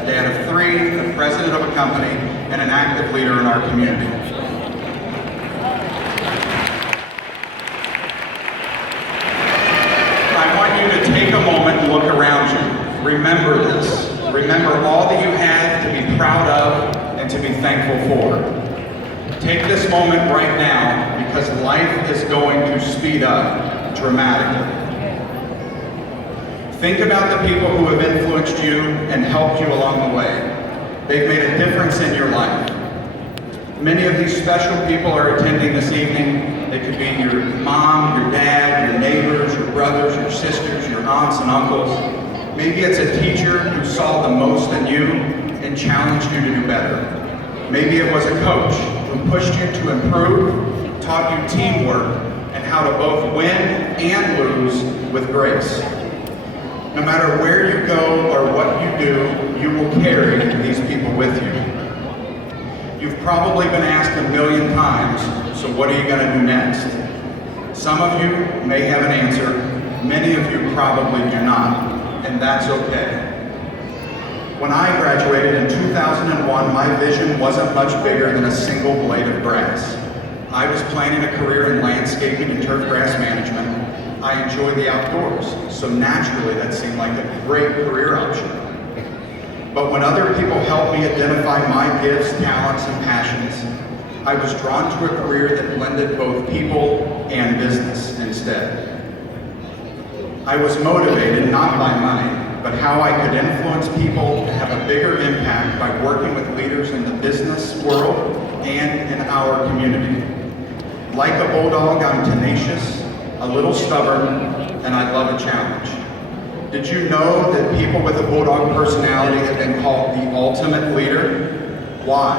a dad of 3, the president of a company, and an active leader in our community. I want you to take a moment and look around you. Remember this. Remember all that you have to be proud of and to be thankful for. Take this moment right now because life is going to speed up dramatically. Think about the people who have influenced you and helped you along the way. They've made a difference in your life. Many of these special people are attending this evening. They could be your mom, your dad, your neighbors, your brothers, your sisters, your aunts and uncles. Maybe it's a teacher who saw the most in you and challenged you to do better. Maybe it was a coach who pushed you to improve, taught you teamwork, and how to both win and lose with grace. No matter where you go or what you do, you will carry these people with you. You've probably been asked a million times, so what are you going to do next? Some of you may have an answer, many of you probably do not, and that's okay. When I graduated in 2001, my vision wasn't much bigger than a single blade of grass. I was planning a career in landscaping and turf grass management. I enjoy the outdoors, so naturally that seemed like a great career option. But when other people helped me identify my gifts, talents, and passions, I was drawn to a career that blended both people and business instead. I was motivated not by money, but how I could influence people to have a bigger impact by working with leaders in the business world and in our community. Like a bulldog, I'm tenacious, a little stubborn, and I love a challenge. Did you know that people with a bulldog personality have been called the ultimate leader? Why?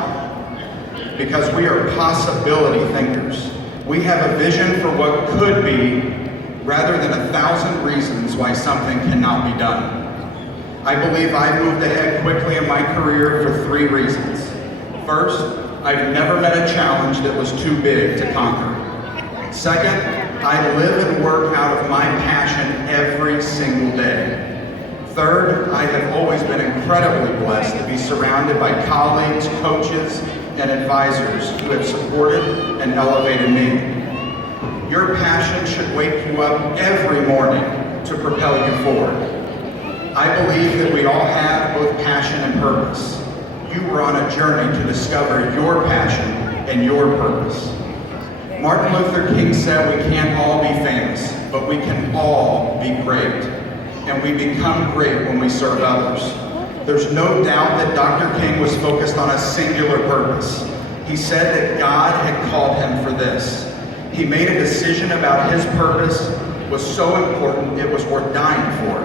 Because we are possibility thinkers. We have a vision for what could be rather than 1,000 reasons why something cannot be done. I believe I've moved ahead quickly in my career for 3 reasons. First, I've never met a challenge that was too big to conquer. Second, I live and work out of my passion every single day. Third, I have always been incredibly blessed to be surrounded by colleagues, coaches, and advisors who have supported and elevated me. Your passion should wake you up every morning to propel you forward. I believe that we all have both passion and purpose. You were on a journey to discover your passion and your purpose. Martin Luther King said we can't all be famous, but we can all be great. And we become great when we serve others. There's no doubt that Dr. King was focused on a singular purpose. He said that God had called him for this. He made a decision about his purpose was so important it was worth dying for,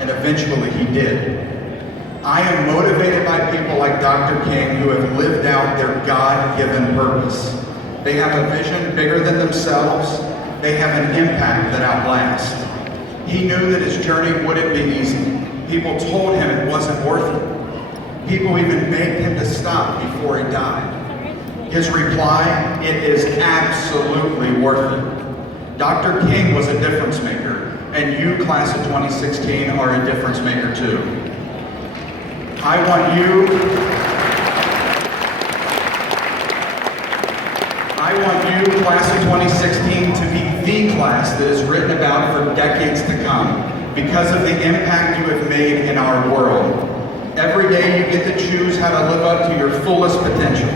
and eventually he did. I am motivated by people like Dr. King who have lived out their God-given purpose. They have a vision bigger than themselves. They have an impact that outlasts. He knew that his journey wouldn't be easy. People told him it wasn't worth it. People even begged him to stop before he died. His reply, "It is absolutely worth it." Dr. King was a difference maker, and you, class of 2016, are a difference maker too. I want you class of 2016, to be the class that is written about for decades to come because of the impact you have made in our world. Every day you get to choose how to live up to your fullest potential.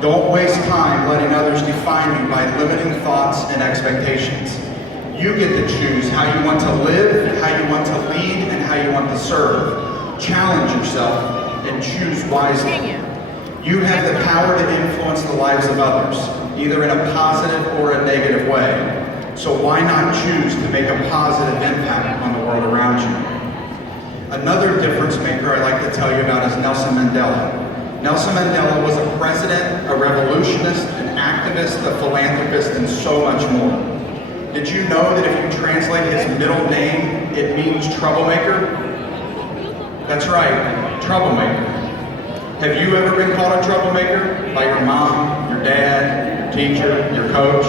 Don't waste time letting others define you by limiting thoughts and expectations. You get to choose how you want to live, how you want to lead, and how you want to serve. Challenge yourself and choose wisely. You have the power to influence the lives of others, either in a positive or a negative way. So why not choose to make a positive impact on the world around you? Another difference maker I like to tell you about is Nelson Mandela. Nelson Mandela was a president, a revolutionist, an activist, a philanthropist, and so much more. Did you know that if you translate his middle name, it means troublemaker? That's right, troublemaker. Have you ever been called a troublemaker by your mom, your dad, your teacher, your coach?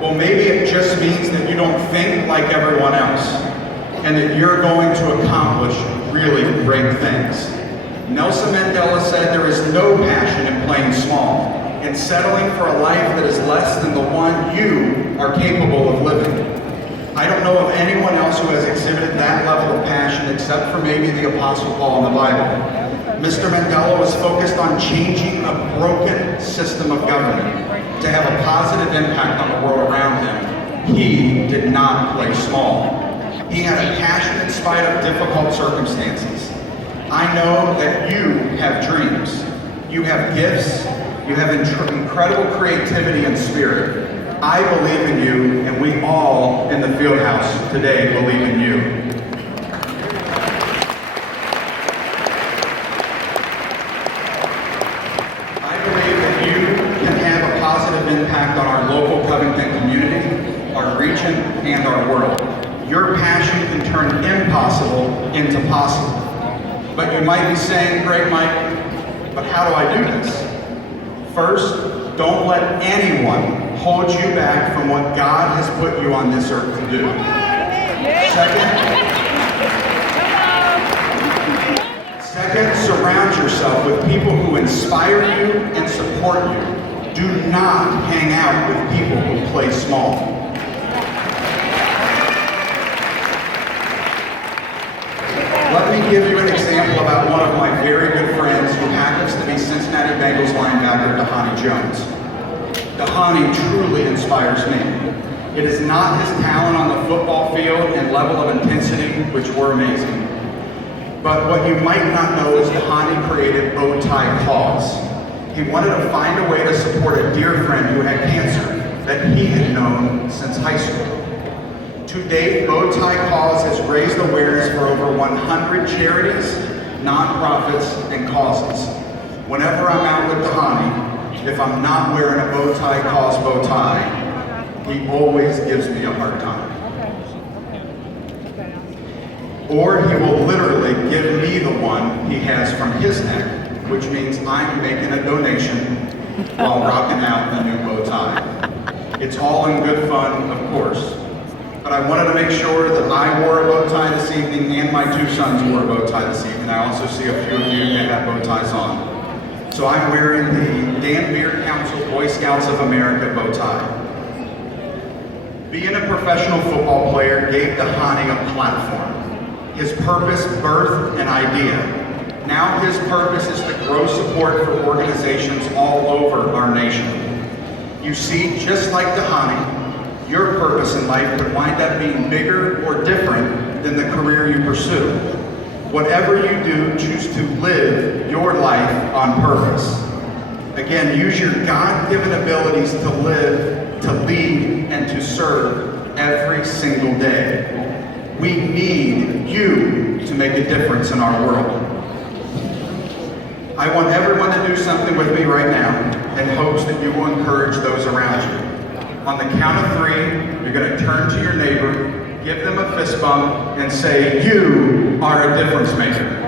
Well, maybe it just means that you don't think like everyone else and that you're going to accomplish really great things. Nelson Mandela said there is no passion in playing small, in settling for a life that is less than the one you are capable of living. I don't know of anyone else who has exhibited that level of passion except for maybe the Apostle Paul in the Bible. Mr. Mandela was focused on changing a broken system of government to have a positive impact on the world around him. He did not play small. He had a passion in spite of difficult circumstances. I know that you have dreams. You have gifts. You have incredible creativity and spirit. I believe in you, and we all in the field house today believe in you. I believe that you can have a positive impact on our local Covington community, our region, and our world. Your passion can turn impossible into possible. But you might be saying, great, Mike, but how do I do this? First, don't let anyone hold you back from what God has put you on this earth to do. Second, surround yourself with people who inspire you and support you. Do not hang out with people who play small. Let me give you an example about one of my very good friends who happens to be Cincinnati Bengals linebacker Dhani Jones. Dhani truly inspires me. It is not his talent on the football field and level of intensity, which were amazing. But what you might not know is Dhani created Bow Tie Cause. He wanted to find a way to support a dear friend who had cancer that he had known since high school. To date, Bow Tie Cause has raised awareness for over 100 charities, nonprofits, and causes. Whenever I'm out with Dhani, if I'm not wearing a Bow Tie Cause bow tie, he always gives me a hard time. Or he will literally give me the one he has from his neck, which means I'm making a donation while rocking out the new bow tie. It's all in good fun, of course. But I wanted to make sure that I wore a bow tie this evening and my two sons wore a bow tie this evening. I also see a few of you that have bow ties on. So I'm wearing the Dan Beard Council Boy Scouts of America bow tie. Being a professional football player gave Dhani a platform. His purpose birthed an idea. Now his purpose is to grow support for organizations all over our nation. You see, just like Dhani, your purpose in life could wind up being bigger or different than the career you pursue. Whatever you do, choose to live your life on purpose. Again, use your God-given abilities to live, to lead, and to serve every single day. We need you to make a difference in our world. I want everyone to do something with me right now in hopes that you will encourage those around you. On the count of 3, you're going to turn to your neighbor, give them a fist bump, and say, "You are a difference maker."